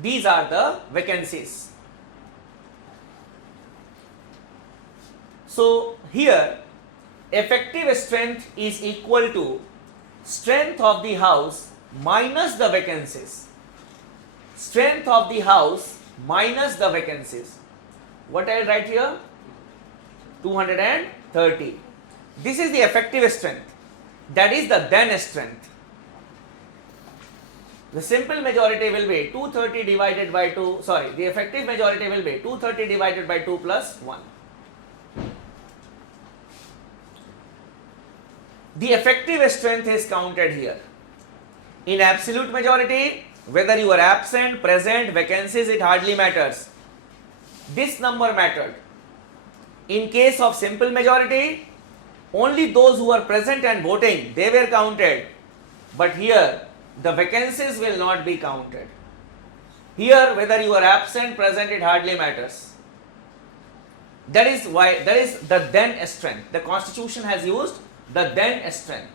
These are the vacancies. So here effective strength is equal to strength of the house minus the vacancies. Strength of the house minus the vacancies. What I will write here? 230. This is the effective strength. That is the then strength. The simple majority will be 230 divided by 2. Sorry, the effective majority will be 230 divided by 2 plus 1. The effective strength is counted here. In absolute majority, whether you are absent, present, vacancies, it hardly matters. This number mattered. In case of simple majority, only those who are present and voting, they were counted. But here, the vacancies will not be counted. Here, whether you are absent, present, it hardly matters. That is why, that is the then strength. The constitution has used the then strength.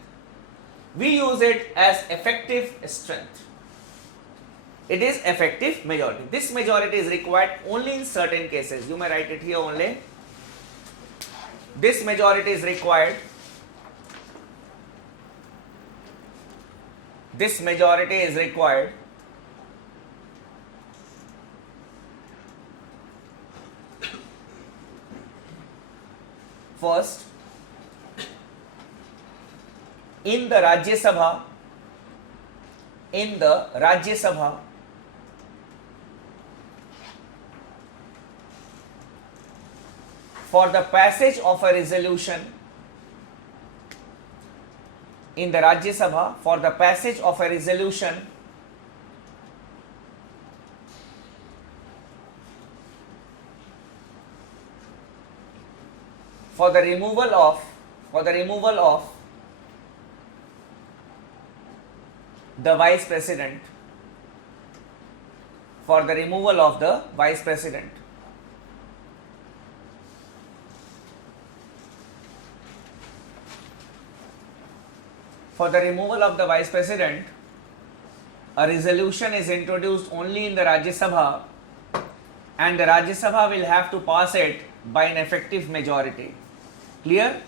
We use it as effective strength. It is effective majority. This majority is required only in certain cases. You may write it here only. This majority is required. This majority is required first in the Rajya Sabha, for the passage of a resolution, in the Rajya Sabha, for the passage of a resolution for the removal of the vice president, for the removal of the vice president. For the removal of the vice president, a resolution is introduced only in the Rajya Sabha, and the Rajya Sabha will have to pass it by an effective majority. Clear?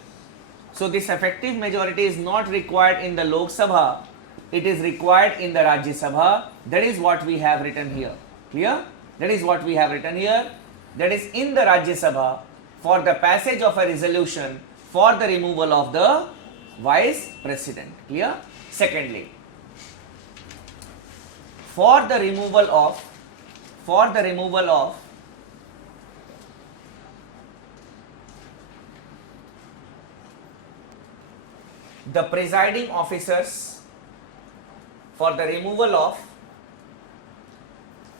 So this effective majority is not required in the Lok Sabha, it is required in the Rajya Sabha. That is what we have written here. Clear? That is what we have written here. That is in the Rajya Sabha for the passage of a resolution for the removal of the vice president. Clear? Secondly, for the removal of the presiding officers, for the removal of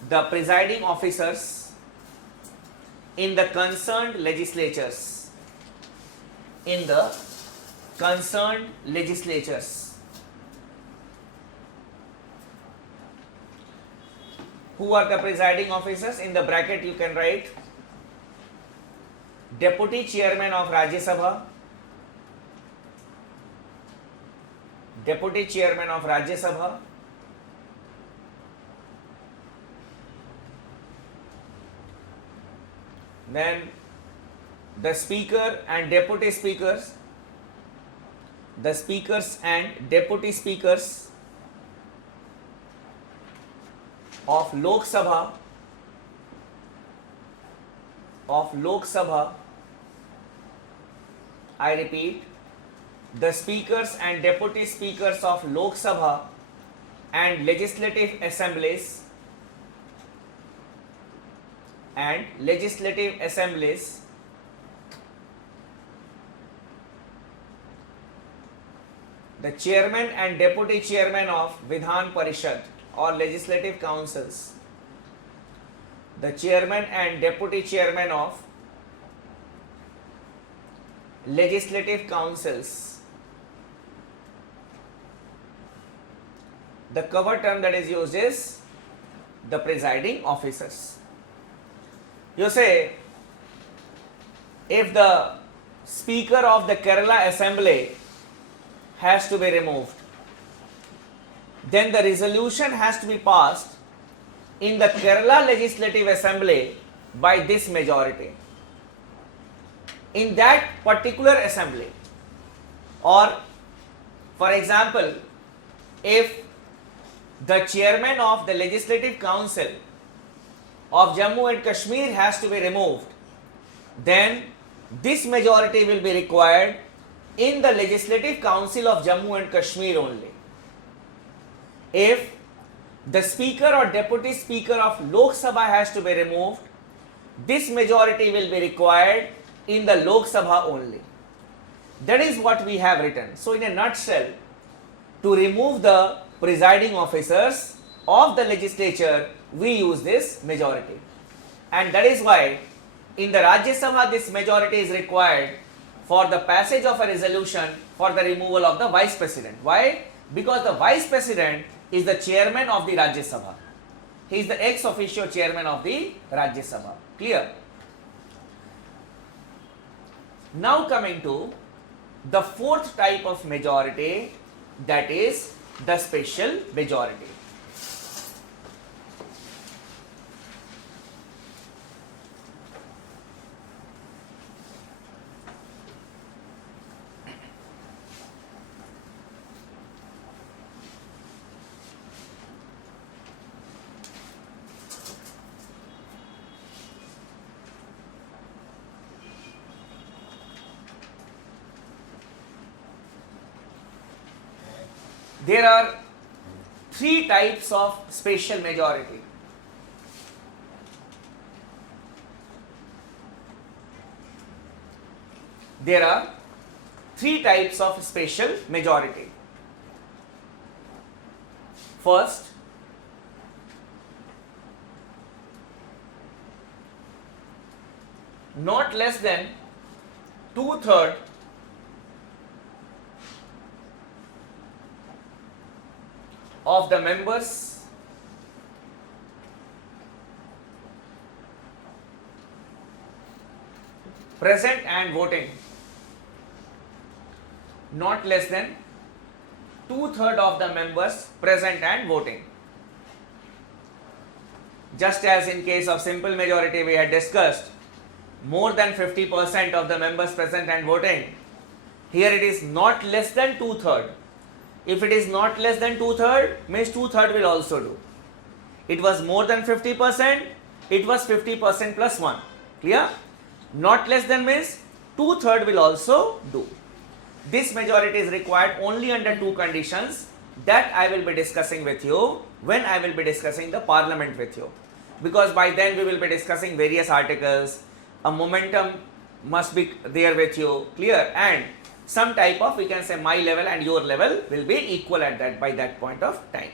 the presiding officers in the concerned legislatures, in the concerned legislatures. Who are the presiding officers? In the bracket you can write Deputy Chairman of Rajya Sabha, Deputy Chairman of Rajya Sabha, then the Speaker and Deputy Speakers, the Speakers and Deputy Speakers of Lok Sabha, I repeat, the Speakers and Deputy Speakers of Lok Sabha and legislative assemblies the Chairman and Deputy Chairman of Vidhan Parishad or legislative councils, the Chairman and Deputy Chairman of legislative councils. The cover term that is used is the presiding officers. You say, if the Speaker of the Kerala Assembly has to be removed, then the resolution has to be passed in the Kerala Legislative Assembly by this majority. In that particular assembly, or for example, if the chairman of the Legislative Council of Jammu and Kashmir has to be removed, then this majority will be required in the Legislative Council of Jammu and Kashmir only. If the speaker or deputy speaker of Lok Sabha has to be removed, this majority will be required in the Lok Sabha only. That is what we have written. So in a nutshell, to remove the presiding officers of the legislature, we use this majority. And that is why in the Rajya Sabha this majority is required for the passage of a resolution for the removal of the vice president. Why? Because the vice president is the chairman of the Rajya Sabha. He is the ex officio chairman of the Rajya Sabha. Clear? Now coming to the fourth type of majority, that is the special majority. There are three types of special majority. There are three types of special majority. First, not less than 2/3 of the members present and voting. Not less than 2/3 of the members present and voting. Just as in case of simple majority we had discussed, more than 50% of the members present and voting. Here it is not less than 2/3. If it is not less than 2/3, means 2/3 will also do. It was more than 50%, it was 50% plus 1. Clear? Not less than means 2/3 will also do. This majority is required only under two conditions that I will be discussing with you when I will be discussing the parliament with you. Because by then we will be discussing various articles, a momentum must be there with you, clear? And some type of, we can say, my level and your level will be equal at that by that point of time.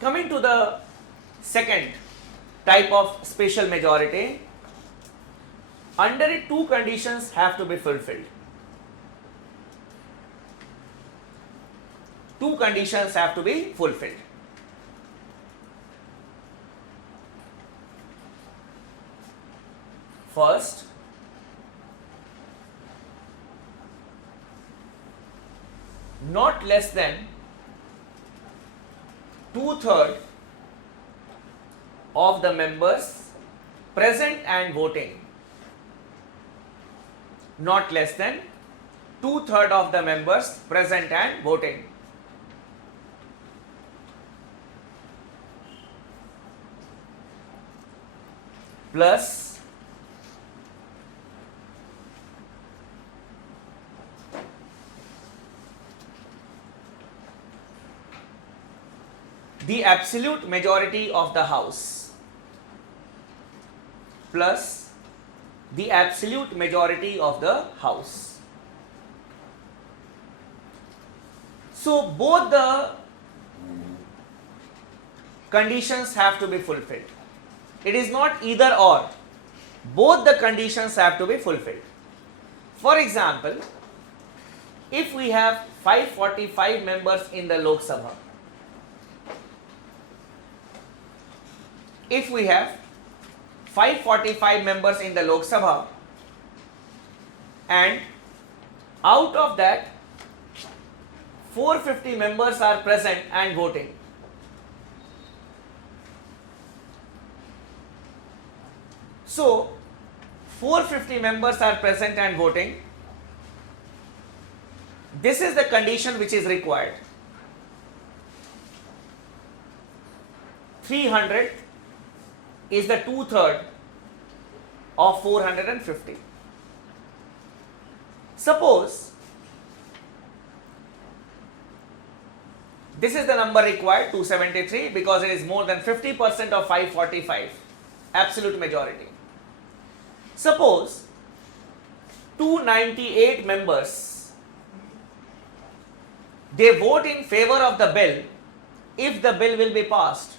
Coming to the second type of special majority, under it two conditions have to be fulfilled. Two conditions have to be fulfilled. First, not less than 2/3 of the members present and voting. Not less than 2/3 of the members present and voting. Plus the absolute majority of the House. Plus the absolute majority of the House. So both the conditions have to be fulfilled. It is not either or. Both the conditions have to be fulfilled. For example, if we have 545 members in the Lok Sabha, if we have 545 members in the Lok Sabha and out of that 450 members are present and voting, So 450 members are present and voting. This is the condition which is required. 300 is the 2/3 of 450. Suppose this is the number required, 273, because it is more than 50% of 545, absolute majority. Suppose 298 members, they vote in favor of the bill if the bill will be passed.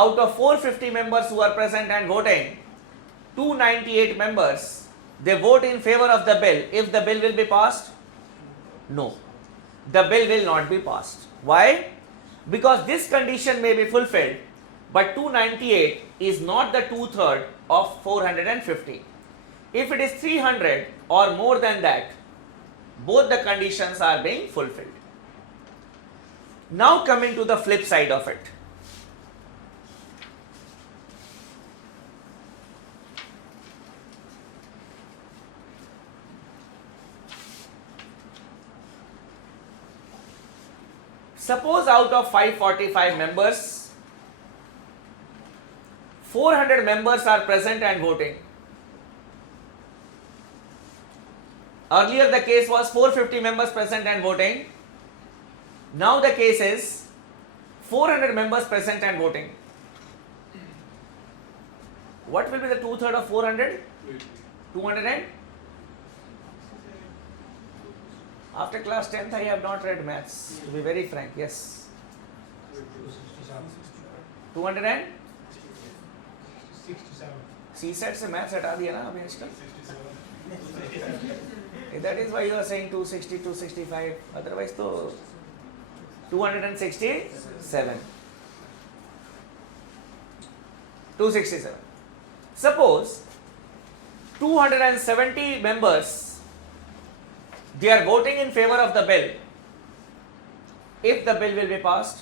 Out of 450 members who are present and voting, 298 members, they vote in favor of the bill if the bill will be passed? No, the bill will not be passed. Why? Because this condition may be fulfilled, but 298 is not the 2/3 of 450. If it is 300 or more than that, both the conditions are being fulfilled. Now coming to the flip side of it. Suppose out of 545 members, 400 members are present and voting. Earlier the case was 450 members present and voting. Now the case is 400 members present and voting. What will be the 2/3 of 400? 200 and? After class 10th I have not read maths, to be very frank. Yes. 200 and? 67 से maths हटा दिया ना अभी आजकल. That is why you are saying 260, 265. Otherwise तो 267. 267. Suppose 270 members, they are voting in favor of the bill if the bill will be passed.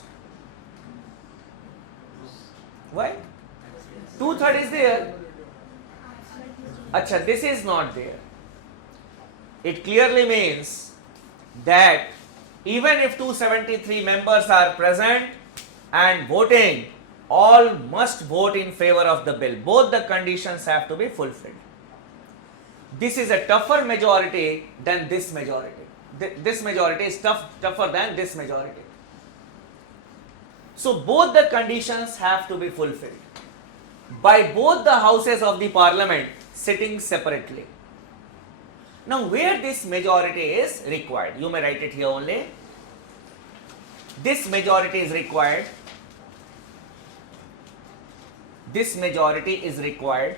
Why? 2/3 is there. Acha, this is not there. It clearly means that even if 273 members are present and voting, all must vote in favor of the bill. Both the conditions have to be fulfilled. This is a tougher majority than this majority. This majority is tougher than this majority. So both the conditions have to be fulfilled by both the houses of the parliament sitting separately. Now where this majority is required, you may write it here only. This majority is required. This majority is required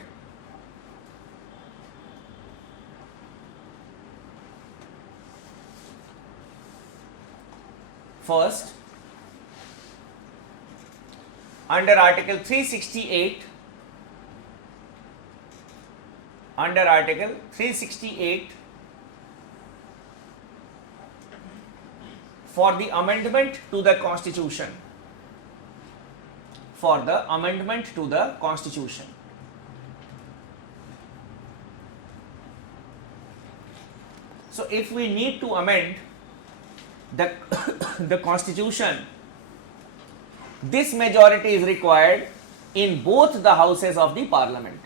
first under Article 368, under Article 368 for the amendment to the Constitution, for the amendment to the Constitution. So if we need to amend the Constitution, this majority is required in both the houses of the parliament.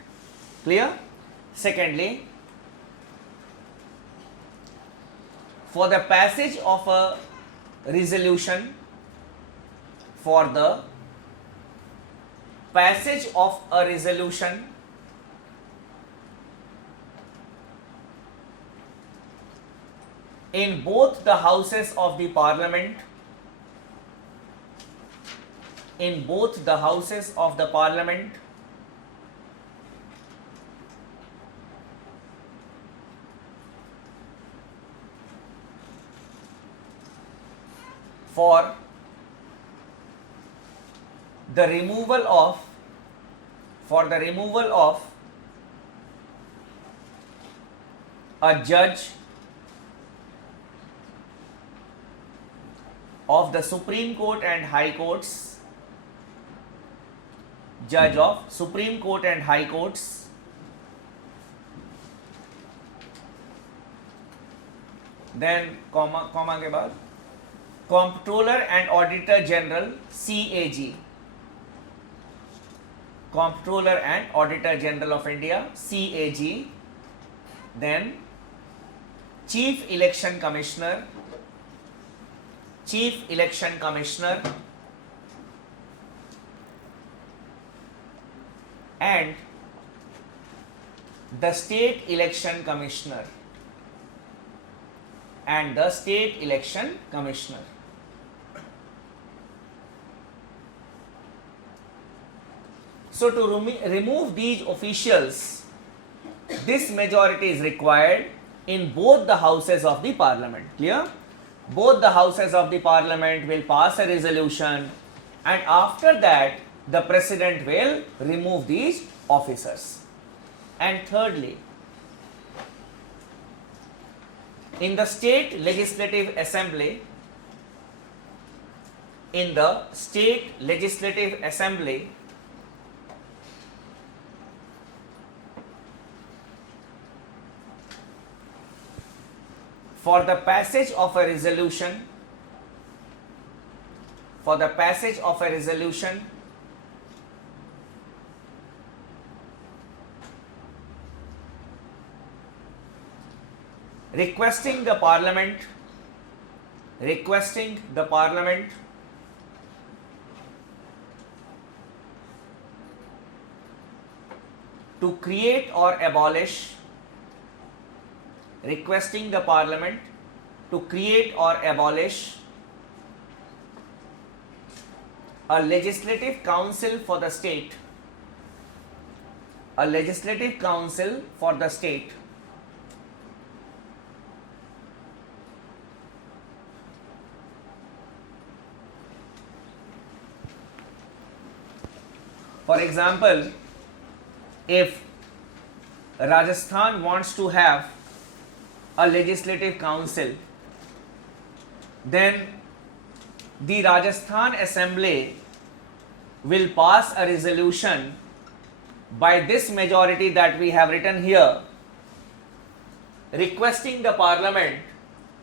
Clear? Secondly, for the passage of a resolution, for the passage of a resolution in both the houses of the parliament, in both the houses of the parliament, for the removal of a judge of the Supreme Court and High Courts judge of Supreme Court and High Courts, then comma के बाद Comptroller and Auditor General CAG, Comptroller and Auditor General of India CAG, then Chief Election Commissioner, Chief Election Commissioner, and the State Election Commissioner, and the State Election Commissioner. So to remove these officials, this majority is required in both the houses of the parliament. Clear? Both the houses of the parliament will pass a resolution, and after that the president will remove these officers. And thirdly, in the state legislative assembly, in the state legislative assembly, for the passage of a resolution, for the passage of a resolution, requesting the parliament to create or abolish, requesting the parliament to create or abolish a legislative council for the state, a legislative council for the state, for example, if Rajasthan wants to have a legislative council, then the Rajasthan Assembly will pass a resolution by this majority that we have written here, requesting the parliament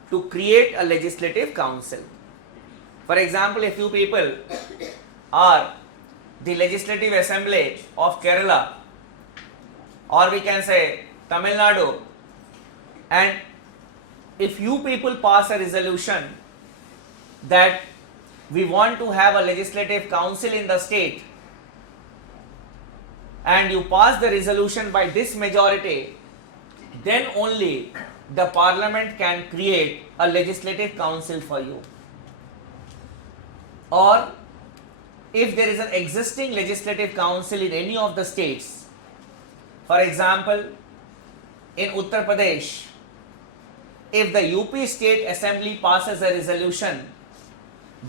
to create a legislative council. For example, if you people are the legislative assembly of Kerala, or we can say Tamil Nadu, and if you people pass a resolution that we want to have a legislative council in the state, and you pass the resolution by this majority, then only the parliament can create a legislative council for you. Or if there is an existing legislative council in any of the states, for example, in Uttar Pradesh, if the UP State Assembly passes a resolution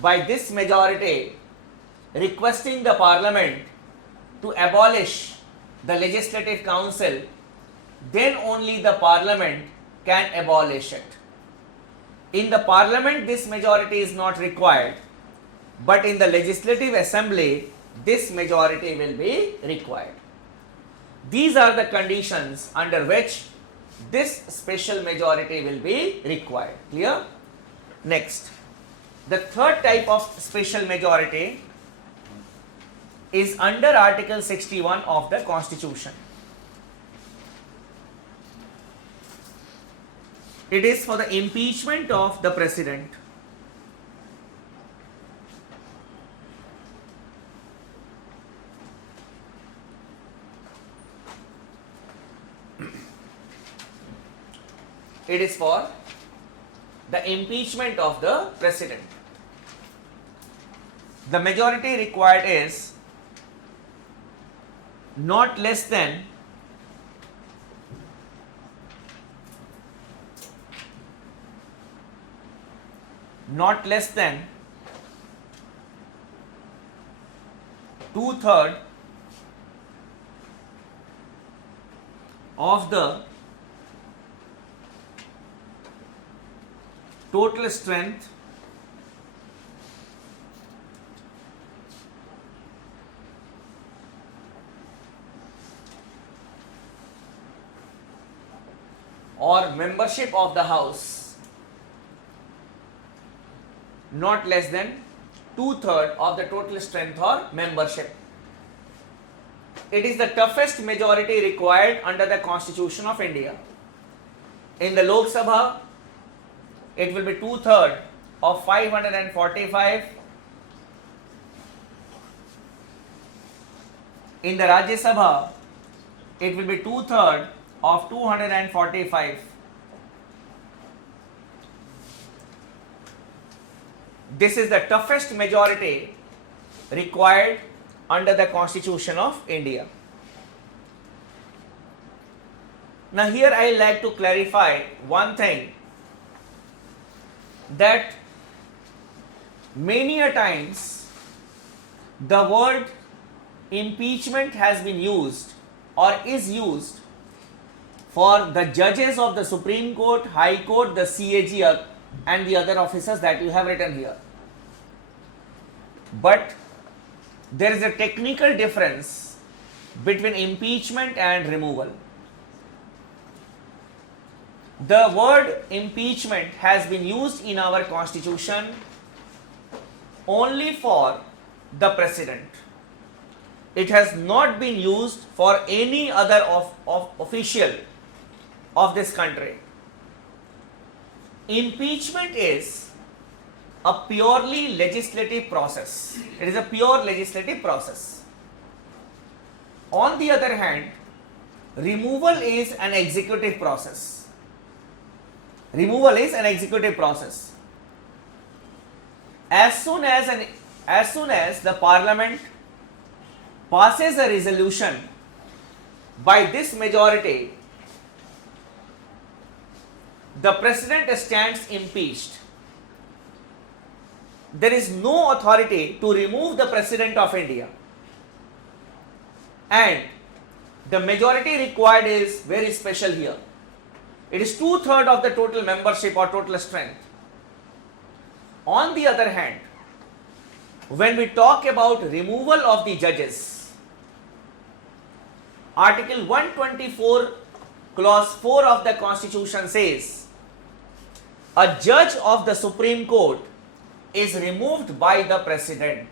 by this majority requesting the parliament to abolish the legislative council, then only the parliament can abolish it. In the parliament, this majority is not required, but in the legislative assembly, this majority will be required. These are the conditions under which this special majority will be required. Clear? Next, the third type of special majority is under Article 61 of the Constitution. It is for the impeachment of the president. It is for the impeachment of the president. The majority required is not less than 2/3 of the total strength or membership of the house not less than 2/3 of the total strength or membership. It is the toughest majority required under the Constitution of India. In the Lok Sabha, it will be 2/3 of 545. In the Rajya Sabha, it will be 2/3 of 245. This is the toughest majority required under the Constitution of India. Now here I like to clarify one thing, that many a times the word impeachment has been used or is used for the judges of the Supreme Court, High Court, the CAG and the other officers that you have written here. But there is a technical difference between impeachment and removal. The word impeachment has been used in our Constitution only for the President. It has not been used for any other official of this country. Impeachment is a purely legislative process. It is a pure legislative process. On the other hand, removal is an executive process. Removal is an executive process. As soon as the Parliament passes a resolution by this majority, the President stands impeached. There is no authority to remove the President of India, and the majority required is very special here. It is 2/3 of the total membership or total strength. On the other hand, when we talk about removal of the judges, Article 124 Clause 4 of the Constitution says a judge of the Supreme Court is removed by the President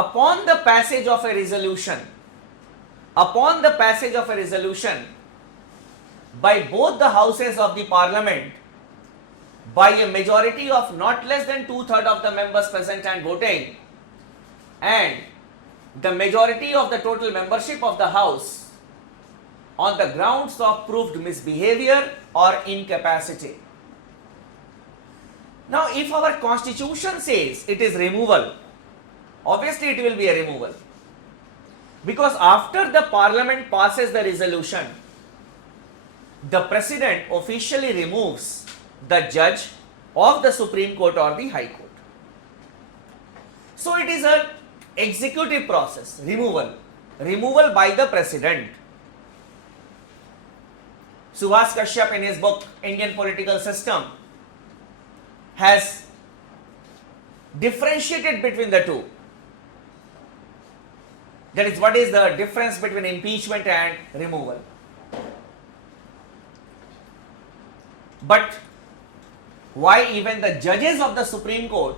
upon the passage of a resolution, by both the houses of the Parliament, by a majority of not less than 2/3 of the members present and voting, and the majority of the total membership of the House on the grounds of proved misbehavior or incapacity. Now, if our Constitution says it is removal, obviously it will be a removal, because after the Parliament passes the resolution, the President officially removes the judge of the Supreme Court or the High Court. So it is an executive process, removal by the President. Subhas Kashyap in his book Indian Political System has differentiated between the two. That is, what is the difference between impeachment and removal. But why even the judges of the Supreme Court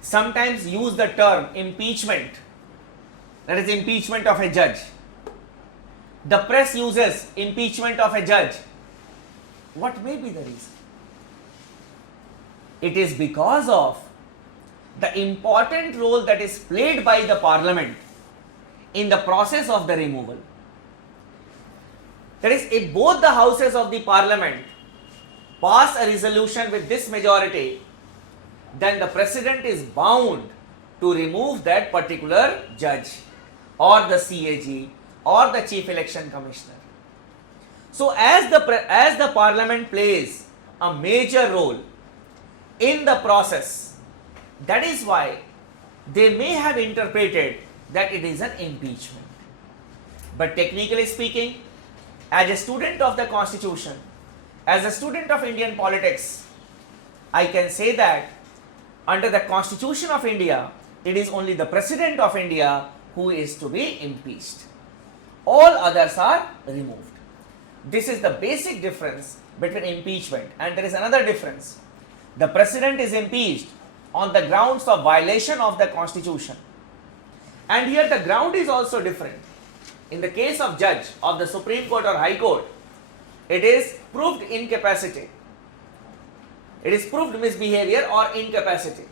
sometimes use the term impeachment, that is impeachment of a judge. The press uses impeachment of a judge. What may be the reason? It is because of the important role that is played by the Parliament in the process of the removal. That is, if both the houses of the Parliament pass a resolution with this majority, then the President is bound to remove that particular judge or the CAG or the Chief Election Commissioner. So as the Parliament plays a major role in the process, that is why they may have interpreted that it is an impeachment. But technically speaking, as a student of the Constitution, as a student of Indian politics, I can say that under the Constitution of India, it is only the President of India who is to be impeached. All others are removed. This is the basic difference between impeachment, and there is another difference. The president is impeached on the grounds of violation of the constitution, and here the ground is also different. In the case of judge of the Supreme Court or High Court, it is proved incapacity. It is proved misbehavior or incapacity,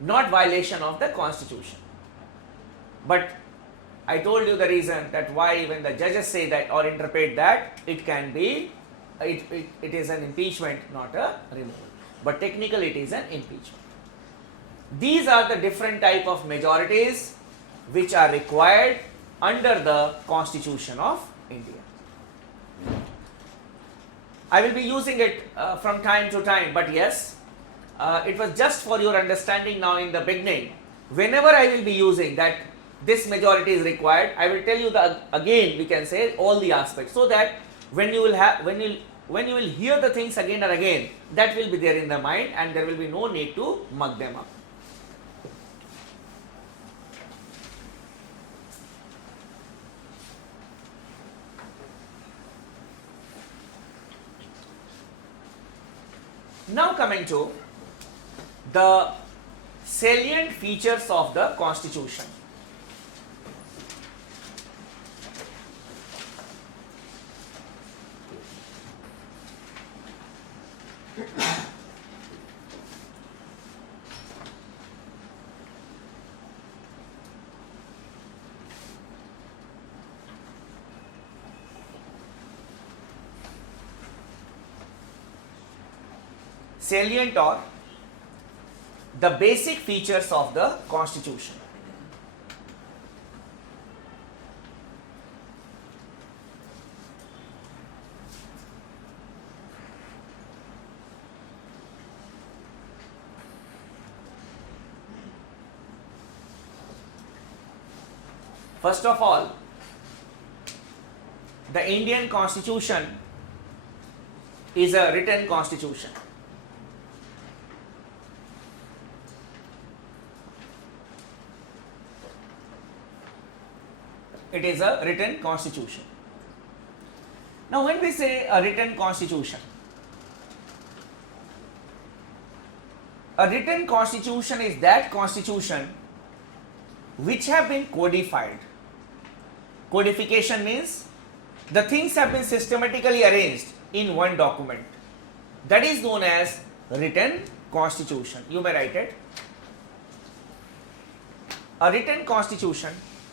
not violation of the constitution. But I told you the reason that why when the judges say that or interpret that, it can be, it is an impeachment, not a removal. But technically it is an impeachment. These are the different type of majorities which are required under the Constitution of India. I will be using it from time to time, but yes, it was just for your understanding now in the beginning. Whenever I will be using that this majority is required, I will tell you the again we can say all the aspects, so that when you will have when you will hear the things again and again, that will be there in the mind and there will be no need to mug them up. Now coming to the salient features of the Constitution. Salient or the basic features of the Constitution. First of all, the Indian Constitution is a written constitution. It is a written constitution. Now, when we say a written constitution, a written constitution is that constitution which have been codified. Codification means the things have been systematically arranged in one document. That is known as written constitution. You may write it. A written constitution,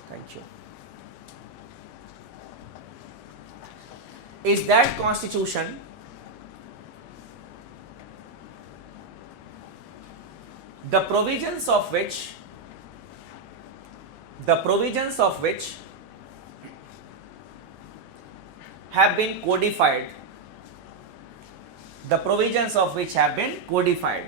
thank you, is that constitution the provisions of which have been codified, the provisions of which have been codified.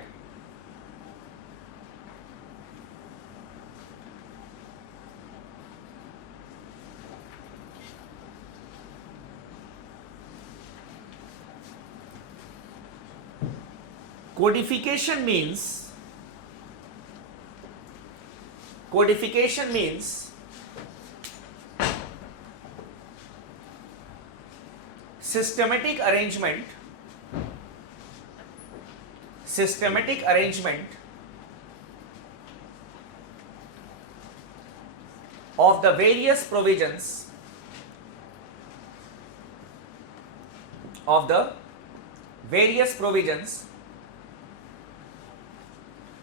Codification means systematic arrangement of the various provisions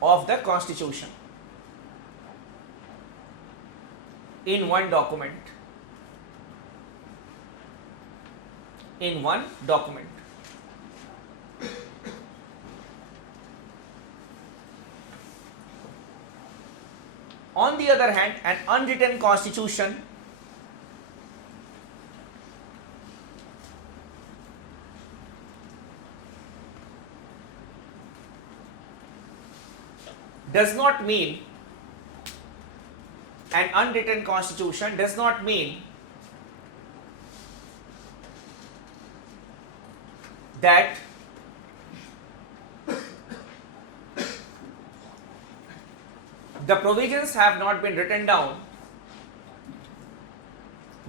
of the Constitution in one document. On the other hand, an unwritten constitution does not mean, an unwritten constitution does not mean that the provisions have not been written down,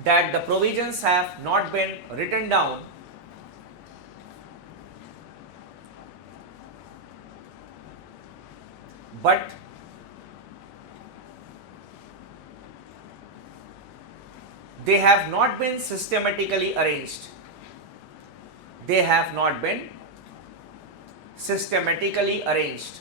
that the provisions have not been written down but they have not been systematically arranged. They have not been systematically arranged.